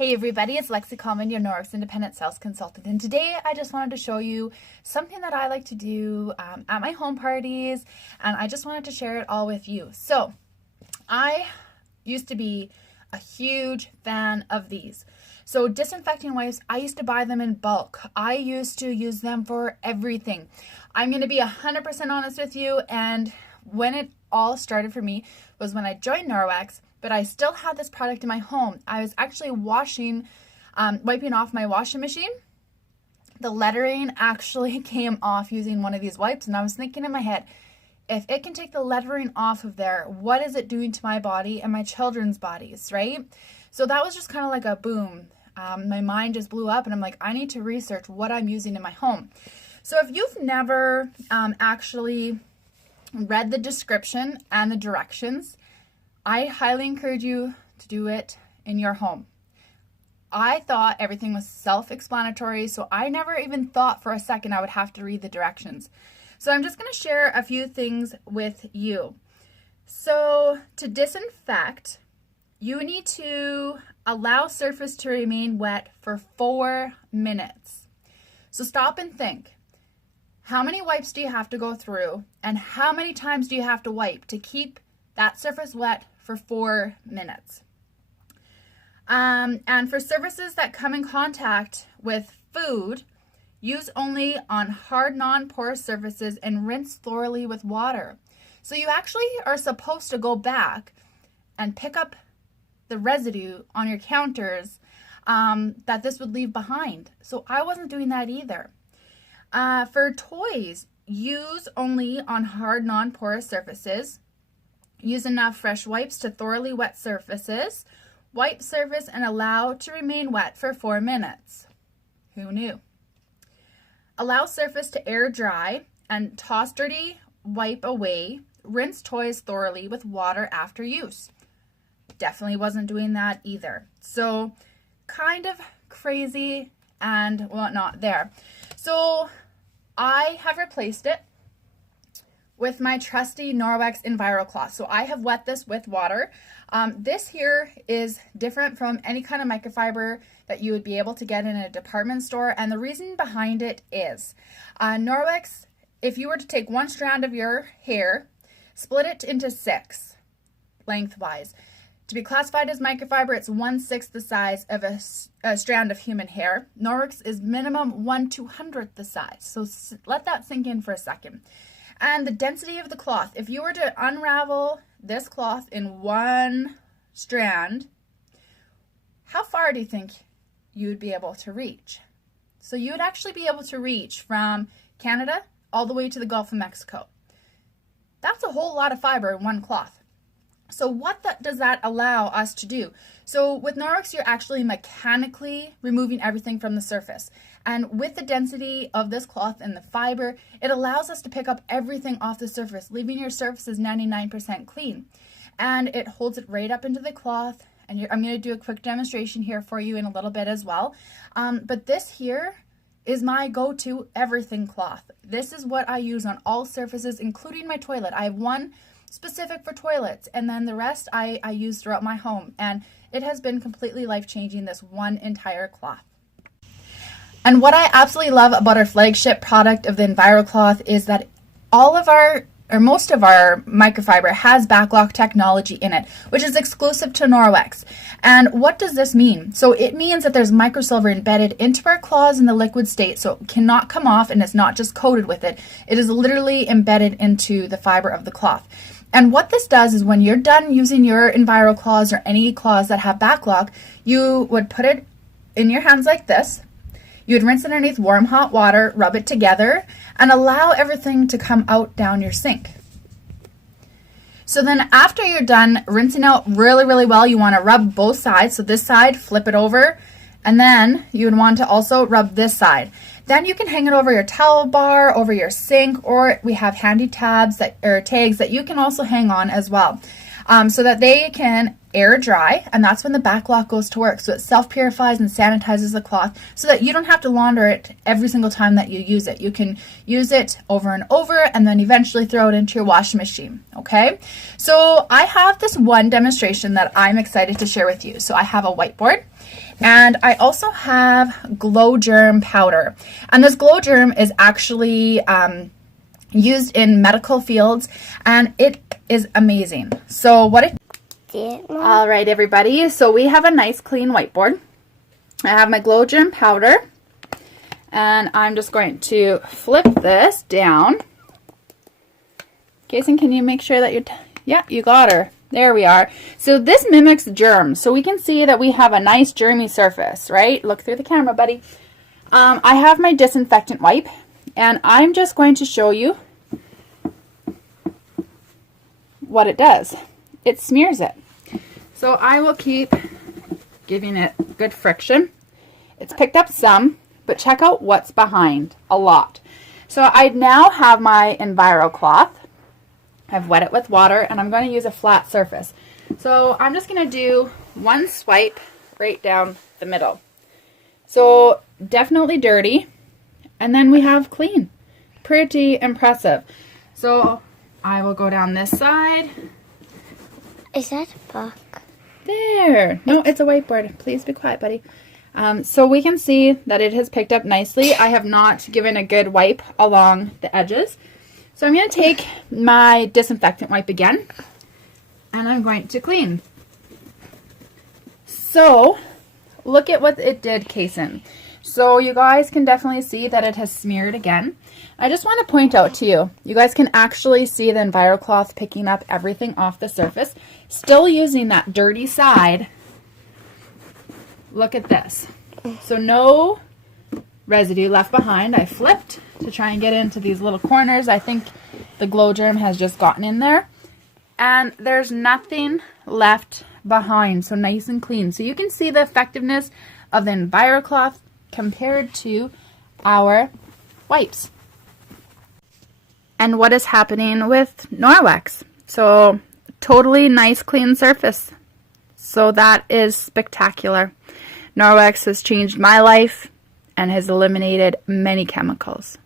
Hey everybody, it's Lexi Coleman, your Norwex independent sales consultant, and today I just wanted to show you something that I like to do at my home parties, and I just wanted to share it all with you. So I used to be a huge fan of these. So disinfecting wipes, I used to buy them in bulk. I used to use them for everything. I'm going to be 100% honest with you, and when it all started for me was when I joined Norwex, but I still had this product in my home. I was actually wiping off my washing machine. The lettering actually came off using one of these wipes, and I was thinking in my head, if it can take the lettering off of there, what is it doing to my body and my children's bodies, right? So that was just kind of like a boom. My mind just blew up, and I'm like, I need to research what I'm using in my home. So if you've never actually read the description and the directions, I highly encourage you to do it in your home. I thought everything was self-explanatory, so I never even thought for a second I would have to read the directions. So I'm just going to share a few things with you. So to disinfect, you need to allow surface to remain wet for 4 minutes. So stop and think. How many wipes do you have to go through, and how many times do you have to wipe to keep that surface wet for 4 minutes? And for surfaces that come in contact with food, use only on hard, non-porous surfaces and rinse thoroughly with water. So you actually are supposed to go back and pick up the residue on your counters that this would leave behind. So I wasn't doing that either. For toys, use only on hard, non-porous surfaces. Use enough fresh wipes to thoroughly wet surfaces. Wipe surface and allow to remain wet for 4 minutes. Who knew? Allow surface to air dry and toss dirty wipe away. Rinse toys thoroughly with water after use. Definitely wasn't doing that either. So kind of crazy and whatnot there. So I have replaced it with my trusty Norwex EnviroCloth. So I have wet this with water. This here is different from any kind of microfiber that you would be able to get in a department store. And the reason behind it is Norwex, if you were to take one strand of your hair, split it into 6 lengthwise. To be classified as microfiber, it's 1/6 the size of a strand of human hair. Norwex is minimum 1/200th the size. So let that sink in for a second. And the density of the cloth, if you were to unravel this cloth in one strand, how far do you think you would be able to reach? So you would actually be able to reach from Canada all the way to the Gulf of Mexico. That's a whole lot of fiber in one cloth. So what does that allow us to do? So with Norwex, you're actually mechanically removing everything from the surface. And with the density of this cloth and the fiber, it allows us to pick up everything off the surface, leaving your surfaces 99% clean. And it holds it right up into the cloth. And I'm going to do a quick demonstration here for you in a little bit as well. But this here is my go-to everything cloth. This is what I use on all surfaces, including my toilet. I have one specific for toilets, and then the rest I use throughout my home, and it has been completely life-changing, this one entire cloth. And what I absolutely love about our flagship product of the EnviroCloth is that most of our microfiber has backlock technology in it, which is exclusive to Norwex. And what does this mean? So it means that there's microsilver embedded into our cloths in the liquid state, so it cannot come off, and it's not just coated with it. It is literally embedded into the fiber of the cloth. And what this does is when you're done using your EnviroCloths or any cloths that have backlock, you would put it in your hands like this. You would rinse it underneath warm hot water, rub it together, and allow everything to come out down your sink. So then after you're done rinsing out really, really well, you want to rub both sides. So this side, flip it over, and then you would want to also rub this side. Then you can hang it over your towel bar, over your sink, or we have handy tags that you can also hang on as well, so that they can air dry, and that's when the backlock goes to work. So it self-purifies and sanitizes the cloth so that you don't have to launder it every single time that you use it. You can use it over and over and then eventually throw it into your washing machine, okay? So I have this one demonstration that I'm excited to share with you. So I have a whiteboard, And I also have Glow Germ powder. And this Glow Germ is actually used in medical fields, and it is amazing. So what it... All right, everybody. So we have a nice clean whiteboard. I have my Glow Germ powder, and I'm just going to flip this down. Kason, can you make sure that you're... Yeah, you got her. There we are. So this mimics germs. So we can see that we have a nice germy surface, right? Look through the camera, buddy. I have my disinfectant wipe, and I'm just going to show you what it does. It smears it. So I will keep giving it good friction. It's picked up some, but check out what's behind. A lot. So I now have my Enviro cloth. I've wet it with water, and I'm going to use a flat surface. So I'm just going to do one swipe right down the middle. So definitely dirty, and then we have clean. Pretty impressive. So I will go down this side. Is that a book? There. No, it's a whiteboard. Please be quiet, buddy. So we can see that it has picked up nicely. I have not given a good wipe along the edges. So I'm going to take my disinfectant wipe again, and I'm going to clean. So look at what it did, Kason. So you guys can definitely see that it has smeared again. I just want to point out to you, you guys can actually see the EnviroCloth picking up everything off the surface, still using that dirty side. Look at this. So no residue left behind. I flipped to try and get into these little corners. I think the Glow Germ has just gotten in there. And there's nothing left behind. So nice and clean. So you can see the effectiveness of the EnviroCloth compared to our wipes. And what is happening with Norwex? So totally nice clean surface. So that is spectacular. Norwex has changed my life and has eliminated many chemicals.